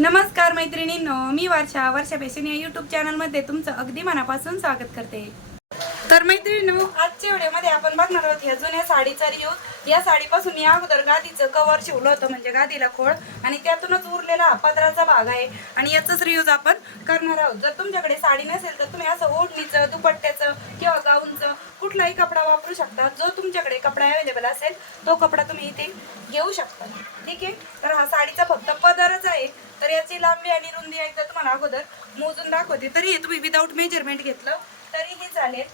नमस्कार मैत्रिणींनो मी वर्षा वर्षा पेशन या युट्यूब चॅनलमध्ये तुमचं अगदी मनापासून स्वागत करते. तर मैत्रिणींनो आजच्या व्हिडिओमध्ये आपण बघणार आहोत ह्या जुन्या साडीचा रियूज या साडीपासून या अगोदर गादीचं कव्हर शिवलं होतं म्हणजे गादीला खोळ आणि त्यातूनच उरलेला हा पदराचा भाग आहे. आणि याचाच रियूज आपण करणार आहोत. जर तुमच्याकडे साडी नसेल तर तुम्ही असं ओढणीचं दुपट्ट्याचं किंवा गाऊनचं कुठलाही कपडा वापरू शकता. जो तुमच्याकडे कपडा अवेलेबल असेल तो कपडा तुम्ही इथे घेऊ शकता. ठीक आहे? तर हा साडीचा फक्त पदरच आहे. तर याची लांबी आणि रुंदी एकदा तुम्हाला अगोदर मोजून दाखवते. तरी तुम्ही विदाऊट मेजरमेंट घेतलं तरीही चालेल.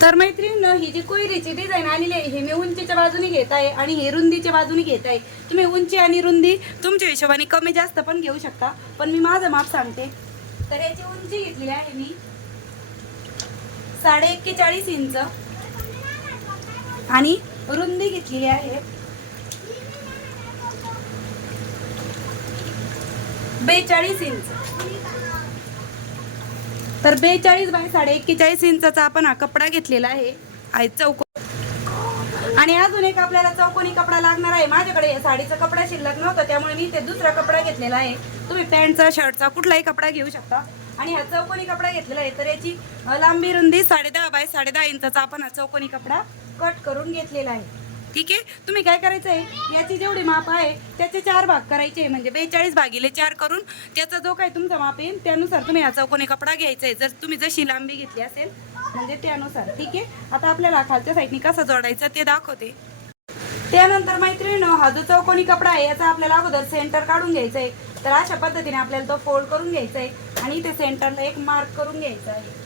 तर मैत्रिणीनं ही जी कोयरीची डिझाईन आलेली आहे हे मी उंचीच्या बाजूने घेत आहे आणि हे रुंदीच्या बाजूने घेत आहे. तुम्ही उंची आणि रुंदी तुमच्या हिशोबाने कमी जास्त पण घेऊ शकता. पण मी माझं माप सांगते. तर याची उंची घेतलेली आहे मी साडे एक्केचाळीस इंच. आणि रुंदी घेतलेली आहे बेचाळीस इंच. तर बेचाळीस बाय साडे एक्केचाळीस इंचाचा आपण हा कपडा घेतलेला आहे. आहे चौको आणि अजून एक आपल्याला चौकोनी कपडा लागणार आहे. माझ्याकडे साडीचा कपडा शिल्लक नव्हता त्यामुळे मी ते दुसरा कपडा घेतलेला आहे. तुम्ही पॅन्टचा शर्टचा कुठलाही कपडा घेऊ शकता. आणि हा चौकोनी कपडा घेतलेला आहे तर याची लांबी रुंदी साडे दहा बाय साडे दहा इंचाचा आपण हा चौकोनी कपडा कट करून घेतलेला आहे. ठीक आहे? तुम्ही काय करायचं आहे याची जेवढी माप आहे त्याचे चार भाग करायचे आहे. म्हणजे बेचाळीस भागिले चार करून त्याचा जो काही तुमचा माप येईल त्यानुसार तुम्ही हा चौकोनी कपडा घ्यायचा आहे जर तुम्ही जशी लांबी घेतली असेल म्हणजे त्यानुसार. ठीक आहे? आता आपल्याला खालच्या साईडनी कसा जोडायचा ते दाखवते. त्यानंतर मैत्रिणीनं हा जो चौकोनी कपडा आहे याचा आपल्याला अगोदर सेंटर काढून घ्यायचा आहे तर अशा पद्धतीने आपल्याला तो फोल्ड करून घ्यायचा आहे आणि इथे सेंटरला एक मार्क करून घ्यायचा आहे.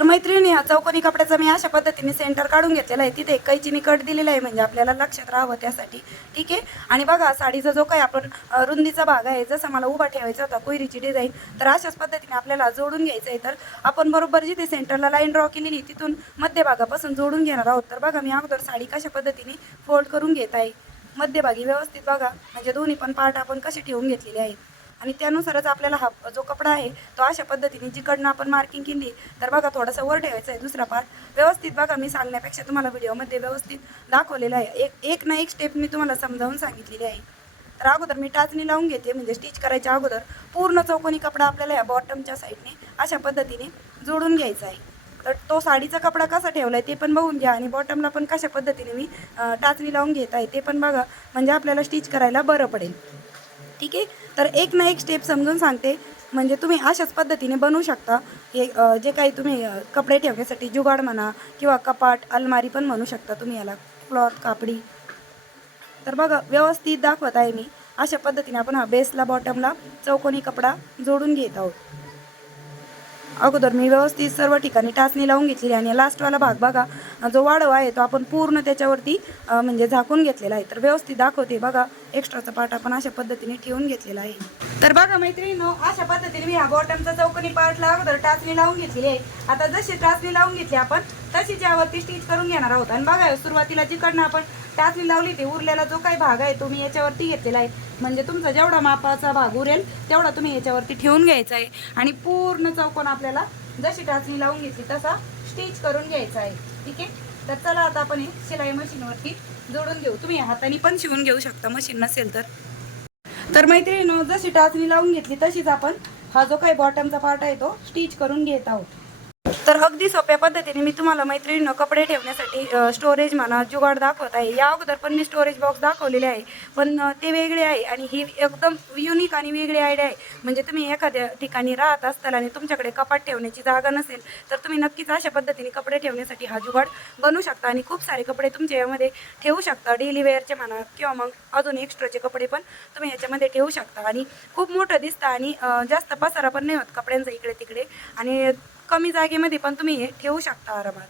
तर मैत्रिणी हा चौकोनी कपड्याचा मी अशा पद्धतीने सेंटर काढून घेतलेला आहे. तिथे कैचीने कट दिलेला आहे म्हणजे आपल्याला लक्षात राहावं त्यासाठी. ठीक आहे? आणि बघा साडीचा जो काही आपण रुंदीचा भाग आहे जसा मला उभा ठेवायचा होता कोयरीची डिझाईन तर अशाच पद्धतीने आपल्याला जोडून घ्यायचं आहे तर आपण बरोबर जिथे सेंटरला लाईन ड्रॉ केलेली तिथून मध्यभागापासून जोडून घेणार आहोत. तर बघा मी अगोदर साडी कशा पद्धतीने फोल्ड करून घेत आहे. मध्यभागी व्यवस्थित बघा. म्हणजे दोन्ही पण पार्ट आपण कसे ठेवून घेतलेले आहेत आणि त्यानुसारच आपल्याला हा जो कपडा आहे तो अशा पद्धतीने जिकडनं आपण मार्किंग केली तर बघा थोडासा वर ठेवायचा आहे दुसरा पार्ट व्यवस्थित बघा मी सांगण्यापेक्षा तुम्हाला व्हिडिओमध्ये व्यवस्थित दाखवलेलं आहे. एक एक ना एक स्टेप मी तुम्हाला समजावून सांगितलेली आहे. तर अगोदर मी टाचणी लावून घेते म्हणजे स्टिच करायच्या अगोदर पूर्ण चौकोनी कपडा आपल्याला या बॉटमच्या साईडने अशा पद्धतीने जोडून घ्यायचा आहे. तर तो साडीचा कपडा कसा ठेवला आहे ते पण बघून घ्या आणि बॉटमला पण कशा पद्धतीने मी टाचणी लावून घेत आहे ते पण बघा. म्हणजे आपल्याला स्टिच करायला बरं पडेल. ठीक आहे? तर एक ना एक स्टेप समजून सांगते. म्हणजे तुम्ही अशाच पद्धतीने बनवू शकता. हे जे काही तुम्ही कपडे ठेवण्यासाठी जुगाड म्हणा किंवा कपाट अलमारी पण म्हणू शकता तुम्ही याला. क्लॉथ कापडी. तर बघा व्यवस्थित दाखवत आहे मी. अशा पद्धतीने आपण हा बेसला बॉटमला चौकोनी कपडा जोडून घेत आहोत. अगोदर मी व्यवस्थित सर्व ठिकाणी टाचणी लावून घेतलेली आहे आणि लास्टवाला भाग बघा. जो वाढव आहे तो आपण पूर्ण त्याच्यावरती म्हणजे झाकून घेतलेला आहे. तर व्यवस्थित दाखवते बघा. एक्स्ट्राचा पार्ट आपण अशा पद्धतीने ठेवून घेतलेला आहे. तर बघा मैत्रिणीनो अशा पद्धतीने मी हा बॉटमचा चौकणी पार्टला अगोदर टाचणी लावून घेतलेली आहे. आता जशी टाचणी लावून घेतली आपण तशी ज्यावरती स्टिच करून घेणार आहोत. आणि बघा सुरुवातीला जिकडनं आपण टाचणी लावली ते उरलेला जो काही भाग आहे तो मी याच्यावरती घेतलेला आहे. म्हणजे तुमचा जेवढा मापाचा भाग उरेल तेवढा तुम्ही याच्यावरती ठेवून घ्यायचा आहे. आणि पूर्ण चौकोन आपल्याला जशी टाचणी लावून घेतली तसा स्टिच करून घ्यायचा आहे. ठीक आहे? तर चला आता आपण हे शिलाई मशीनवरती जोडून घेऊ. तुम्ही हाताने पण शिवून घेऊ शकता मशीन नसेल तर. तर मैत्रिणीनं जशी टाचणी लावून घेतली तशीच आपण हा जो काही बॉटमचा पार्ट आहे तो स्टिच करून घेत आहोत. तर अगदी सोप्या पद्धतीने मी तुम्हाला मैत्रिणीनं कपडे ठेवण्यासाठी स्टोरेज म्हणा जुगाड दाखवत आहे. या अगोदर पण मी स्टोरेज बॉक्स दाखवलेले आहे. पण ते वेगळे आहे आणि ही एकदम युनिक आणि वेगळी आयडिया आहे. म्हणजे तुम्ही एखाद्या ठिकाणी राहत असताल आणि तुमच्याकडे कपाट ठेवण्याची जागा नसेल तर तुम्ही नक्कीच अशा पद्धतीने कपडे ठेवण्यासाठी हा जुगाड बनवू शकता आणि खूप सारे कपडे तुमच्या यामध्ये ठेवू शकता. डेली वेअरचे म्हणा किंवा मग अजून एक्स्ट्राचे कपडे पण तुम्ही याच्यामध्ये ठेवू शकता. आणि खूप मोठं दिसतं आणि जास्त पसारा पण नाही होत कपड्यांचा इकडे तिकडे आणि कमी जागेमध्ये पण तुम्ही हे ठेवू शकता आरामात.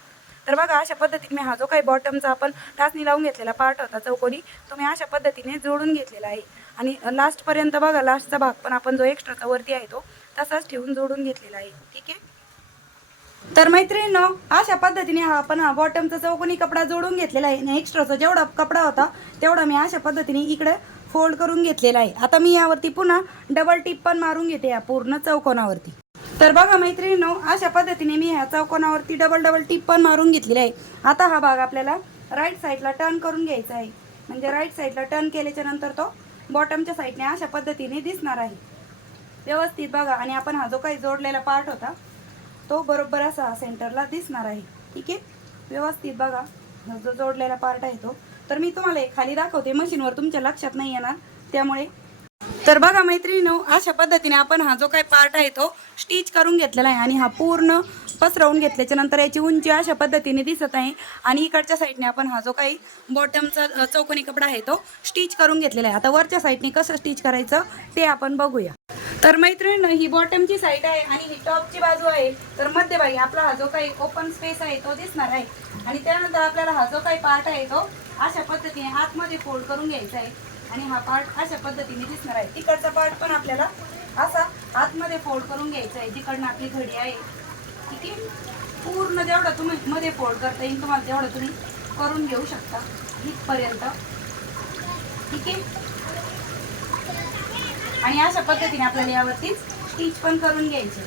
तर बघा अशा पद्धतीने मी हा जो काही बॉटमचा आपण टाचणी लावून घेतलेला पार्ट होता चौकोनी तो मी अशा पद्धतीने जोडून घेतलेला आहे. आणि लास्टपर्यंत बघा लास्टचा भाग पण आपण जो एक्स्ट्राचा वरती आहे तो तसाच ठेवून जोडून घेतलेला आहे. ठीक आहे? तर मैत्रिणींनो अशा पद्धतीने हा आपण हा बॉटमचा चौकोनी कपडा जोडून घेतलेला आहे. आणि एक्स्ट्राचा जेवढा कपडा होता तेवढा मी अशा पद्धतीने इकडे फोल्ड करून घेतलेला आहे. आता मी यावरती पुन्हा डबल टिप पण मारून घेते या पूर्ण चौकोनावरती. तर बघा मैत्रिणीनो अशा पद्धतीने मी ह्या चौकोनावरती डबल डबल टिप पण मारून घेतलेली आहे. आता हा भाग आपल्याला राईट साईडला टर्न करून घ्यायचा आहे. म्हणजे राईट साईडला टर्न केल्याच्यानंतर तो बॉटमच्या साईडने अशा पद्धतीने दिसणार आहे. व्यवस्थित बघा. आणि आपण हा जो काही जोडलेला पार्ट होता तो बरोबर असा सेंटरला दिसणार आहे. ठीक आहे? व्यवस्थित बघा. जो जोडलेला पार्ट आहे तो. तर मी तुम्हाला खाली दाखवते. मशीनवर तुमच्या लक्षात नाही येणार. त्यामुळे तर बघा मैत्रिणीनो अशा पद्धतीने आपण हा जो काही पार्ट आहे तो स्टिच करून घेतलेला आहे आणि हा पूर्ण पसरवून घेतल्याच्या नंतर याची उंची अशा पद्धतीने दिसत आहे. आणि इकडच्या साईडने आपण हा जो काही बॉटमचा चौकोनी कपडा आहे तो स्टिच करून घेतलेला आहे. आता वरच्या साईडने कसं स्टिच करायचं ते आपण बघूया. तर मैत्रिणीनं ही बॉटमची साईड आहे आणि ही टॉपची बाजू आहे. तर मध्यभागी आपला हा जो काही ओपन स्पेस आहे तो दिसणार आहे. आणि त्यानंतर आपल्याला हा जो काही पार्ट आहे तो अशा पद्धतीने आतमध्ये फोल्ड करून घ्यायचा आहे. आणि हा पार्ट अशा पद्धतीने दिसणार आहे. तिकडचा पार्ट पण आपल्याला असा आतमध्ये फोल्ड करून घ्यायचा आहे. जिकडनं आपली घडी आहे ठीक आहे? पूर्ण जेवढं तुम्ही मध्ये फोल्ड करता येईल तुम्हाला तेवढा तुम्ही करून घेऊ शकता इथपर्यंत. ठीक आहे? आणि अशा पद्धतीने आपल्याला यावरती स्टिच पण करून घ्यायची.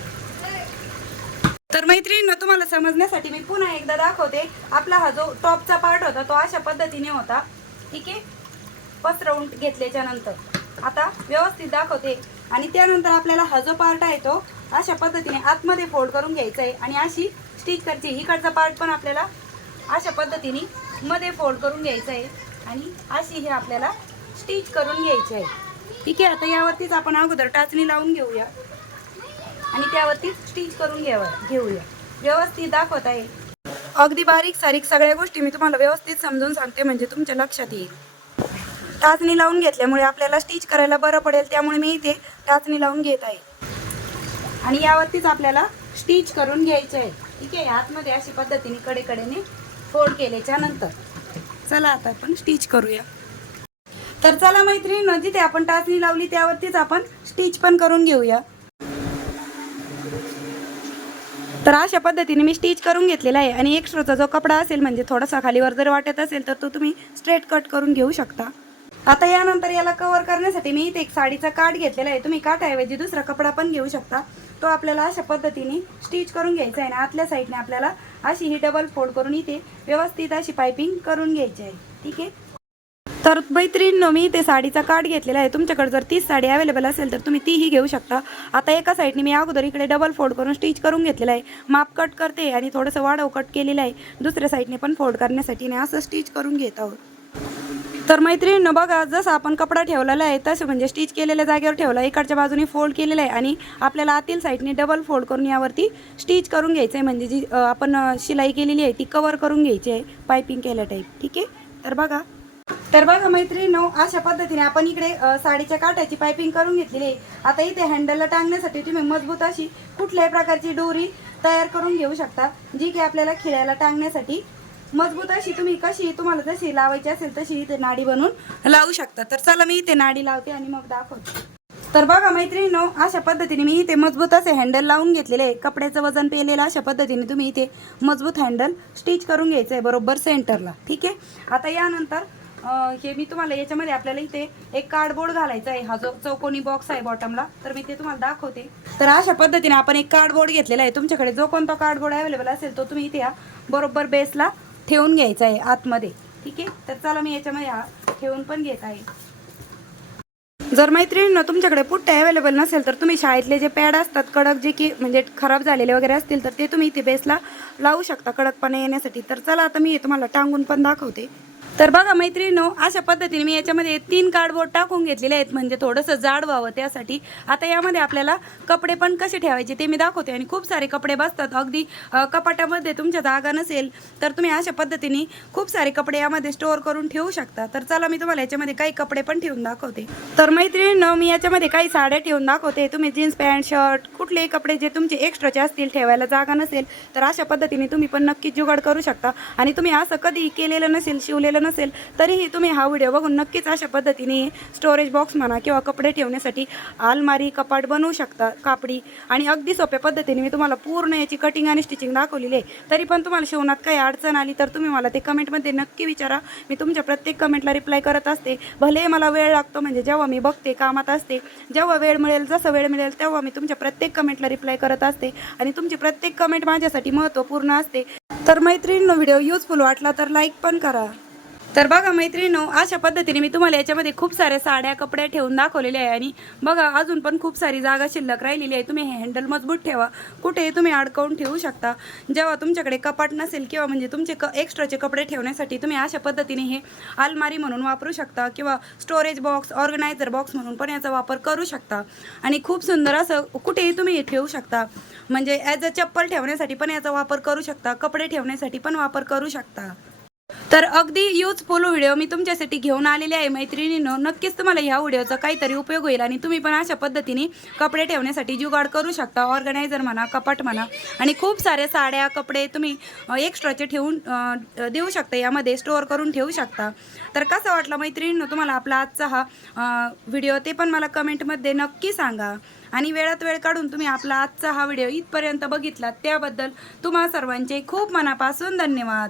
तर मैत्रिणींना तुम्हाला समजण्यासाठी मी पुन्हा एकदा दाखवते. आपला हा जो टॉपचा पार्ट होता तो अशा पद्धतीने होता. ठीक आहे? पसरवून घेतल्याच्या नंतर. आता व्यवस्थित दाखवते. आणि त्यानंतर आपल्याला हा जो पार्ट आहे तो अशा पद्धतीने आतमध्ये फोल्ड करून घ्यायचा आहे आणि अशी स्टिच करायची इकडचा पार्ट पण आपल्याला अशा पद्धतीने मध्ये फोल्ड करून घ्यायचं आहे आणि अशी हे आपल्याला स्टिच करून घ्यायची आहे ठीक आहे आता यावरतीच आपण अगोदर टाचणी लावून घेऊया. आणि त्यावरती स्टिच करून घ्यावा घेऊया. व्यवस्थित दाखवत आहे अगदी बारीक सारीक सगळ्या गोष्टी मी तुम्हाला व्यवस्थित समजून सांगते म्हणजे तुमच्या लक्षात येईल. टाचणी लावून घेतल्यामुळे आपल्याला स्टिच करायला बरं पडेल त्यामुळे मी इथे टाचणी लावून घेत आहे. आणि यावरतीच आपल्याला स्टिच करून घ्यायचं आहे. ठीक आहे? आतमध्ये अशी पद्धतीने कडेकडेने फोल्ड केल्याच्यानंतर. चला आता आपण स्टिच करूया. तर चला मैत्रिणी जिथे आपण टाचणी लावली त्यावरतीच आपण स्टिच पण करून घेऊया. तर अशा पद्धतीने मी स्टिच करून घेतलेला आहे. आणि एक्स्ट्राचा जो कपडा असेल म्हणजे थोडासा खालीवर जर वाटत असेल तर तो तुम्ही स्ट्रेट कट करून घेऊ शकता. आता यानंतर याला कव्हर करण्यासाठी मी इथे एक साडीचा काठ घेतलेला आहे. तुम्ही काठाऐवजी दुसरा कपडा पण घेऊ शकता. तो आपल्याला अशा पद्धतीने स्टिच करून घ्यायचा आहे आणि आतल्या साईडने आपल्याला अशी ही डबल फोल्ड करून इथे व्यवस्थित अशी पायपिंग करून घ्यायची आहे. ठीक आहे? तर मैत्रिणींनो मी ते साडीचा कार्ड घेतलेला आहे. तुमच्याकडे जर तीच साडी अवेलेबल असेल तर तुम्ही तीही घेऊ शकता. आता एका साईडने मी अगोदर इकडे डबल फोल्ड करून स्टिच करून घेतलेला आहे. माप कट करते आणि थोडंसं वाढव कट केलेलं आहे. दुसऱ्या साईडने पण फोल्ड करण्यासाठी आणि असं स्टिच करून घेत आहोत. तर मैत्रिणीनं बघा जसं आपण कपडा ठेवलेला आहे तसं म्हणजे स्टिच केलेल्या जागेवर ठेवला इकडच्या बाजूने फोल्ड केलेलं आहे आणि आपल्याला आतील साईडने डबल फोल्ड करून यावरती स्टिच करून घ्यायचं आहे म्हणजे जी आपण शिलाई केलेली आहे ती कवर करून घ्यायची आहे पायपिंग केल्या टाईप ठीक आहे? तर बघा. तर बघा मैत्रिणीनो अशा पद्धतीने आपण इकडे साडीच्या काठाची पायपिंग करून घेतलेली आहे. आता इथे हँडलला टांगण्यासाठी तुम्ही मजबूत अशी कुठल्याही प्रकारची दोरी तयार करून घेऊ शकता जी की आपल्याला खिळ्याला टांगण्यासाठी मजबूत अशी तुम्ही कशी तुम्हाला जशी लावायची असेल तशी इथे नाडी बनवून लावू शकता. तर चला मी इथे नाडी लावते आणि मग दाखवते. तर बघा मैत्रिणीनो अशा पद्धतीने मी इथे मजबूत असे हँडल लावून घेतलेले आहे. कपड्याचं वजन पेलेलं अशा पद्धतीने तुम्ही इथे मजबूत हँडल स्टिच करून घ्यायचं आहे बरोबर सेंटरला ठीक आहे? आता यानंतर हे मी तुम्हाला याच्यामध्ये आपल्याला इथे एक कार्डबोर्ड घालायचा आहे. हा जो चौकोनी बॉक्स आहे बॉटमला तर मी ते तुम्हाला दाखवते. तर अशा पद्धतीने आपण एक कार्डबोर्ड घेतलेला आहे. तुमच्याकडे जो कोणता कार्डबोर्ड अवेलेबल असेल तो तुम्ही इथे या बरोबर बेसला ठेवून घ्यायचा आहे आतमध्ये. ठीक आहे? तर चला मी याच्यामध्ये ठेवून पण घेत आहे. जर मैत्रिणींनो तुमच्याकडे पुट्टे अवेलेबल नसेल तर तुम्ही शाळेतले जे पॅड असतात कडक जे की म्हणजे खराब झालेले वगैरे असतील तर ते तुम्ही इथे बेसला लावू शकता कडकपणा येण्यासाठी. तर चला आता मी हे तुम्हाला टांगून पण दाखवते. तर बघा मैत्रिणीनो अशा पद्धतीने मी याच्यामध्ये तीन कार्डबोर्ड टाकून घेतलेले आहेत. म्हणजे थोडंसं जाड व्हावं त्यासाठी. आता यामध्ये आपल्याला कपडे पण कसे ठेवायचे ते मी दाखवते. आणि खूप सारे कपडे बसतात. अगदी कपाटामध्ये तुमच्या जागा नसेल तर तुम्ही अशा पद्धतीने खूप सारे कपडे यामध्ये स्टोअर करून ठेवू शकता. तर चला मी तुम्हाला याच्यामध्ये काही कपडे पण ठेवून दाखवते. तर मैत्रिणीनं मी याच्यामध्ये काही साड्या ठेवून दाखवते. तुम्ही जीन्स पॅन्ट शर्ट कुठलेही कपडे जे तुमचे एक्स्ट्राचे असतील ठेवायला जागा नसेल तर अशा पद्धतीने तुम्ही पण नक्कीच जुगाड करू शकता. आणि तुम्ही असं कधी केलेलं नसेल शिवलेलं नसेल तरीही तुम्ही हा व्हिडिओ बघून नक्कीच अशा पद्धतीने स्टोरेज बॉक्स म्हणा किंवा कपडे ठेवण्यासाठी आलमारी कपाट बनवू शकता कापडी आणि अगदी सोप्या पद्धतीने मी तुम्हाला पूर्ण याची कटिंग आणि स्टिचिंग दाखवलेली आहे. तरी पण तुम्हाला शिवणात काही अडचण आली तर तुम्ही मला ते कमेंटमध्ये नक्की विचारा. मी तुमच्या प्रत्येक कमेंटला रिप्लाय करत असते. भले मला वेळ लागतो म्हणजे जेव्हा मी बघते कामात असते जेव्हा वेळ मिळेल जसं वेळ मिळेल तेव्हा मी तुमच्या प्रत्येक कमेंटला रिप्लाय करत असते आणि तुमची प्रत्येक कमेंट माझ्यासाठी महत्त्वपूर्ण असते. तर मैत्रिणींनो व्हिडिओ युजफुल वाटला तर लाईक पण करा. तर बघा मैत्रिणीनो अशा पद्धतीने मी तुम्हाला याच्यामध्ये खूप साऱ्या साड्या कपडे ठेवून दाखवलेले आहे आणि बघा अजून पण खूप सारी जागा शिल्लक राहिलेली आहे. तुम्ही हे हँडल मजबूत ठेवा. कुठेही तुम्ही अडकवून ठेवू शकता. जेव्हा तुमच्याकडे कपाट नसेल किंवा म्हणजे तुमचे क एक्स्ट्राचे कपडे ठेवण्यासाठी तुम्ही अशा पद्धतीने हे अलमारी म्हणून वापरू शकता किंवा स्टोरेज बॉक्स ऑर्गनायझर बॉक्स म्हणून पण याचा वापर करू शकता. आणि खूप सुंदर असं कुठेही तुम्ही हे ठेवू शकता. म्हणजे ॲज अ चप्पल ठेवण्यासाठी पण याचा वापर करू शकता. कपडे ठेवण्यासाठी पण वापर करू शकता. तर अगदी युजफुल व्हिडिओ मी तुमच्यासाठी घेऊन आलेले आहे मैत्रिणींनो. नक्कीच तुम्हाला ह्या व्हिडिओचा काहीतरी उपयोग होईल आणि तुम्ही पण अशा पद्धतीने कपडे ठेवण्यासाठी जुगाड करू शकता ऑर्गनायझर म्हणा कपाट म्हणा आणि खूप साऱ्या साड्या कपडे तुम्ही एक्स्ट्राचे ठेवून देऊ शकता यामध्ये स्टोअर करून ठेवू शकता. तर कसं वाटलं मैत्रिणीनं तुम्हाला आपला आजचा हा व्हिडिओ? ते पण मला कमेंटमध्ये नक्की सांगा. आणि वेळात वेळ काढून तुम्ही आपला आजचा हा व्हिडिओ इथपर्यंत बघितला त्याबद्दल तुम्हा सर्वांचे खूप मनापासून धन्यवाद.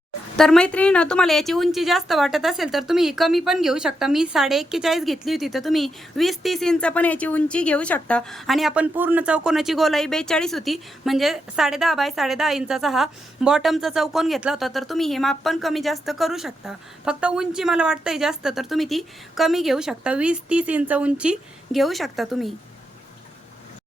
तर मैत्रिणीनं तुम्हाला याची उंची जास्त वाटत असेल तर तुम्ही कमी पण घेऊ शकता. मी साडे एक्केचाळीस घेतली होती तर तुम्ही वीस तीस इंच पण याची उंची घेऊ शकता. आणि आपण पूर्ण चौकोनाची गोलाई बेचाळीस होती म्हणजे साडे दहा बाय साडे दहा इंचाचा हा बॉटमचा चौकोन घेतला होता. तर तुम्ही हे माप पण कमी जास्त करू शकता. फक्त उंची मला वाटतंय जास्त तर तुम्ही ती कमी घेऊ शकता. वीस तीस इंच उंची घेऊ शकता तुम्ही.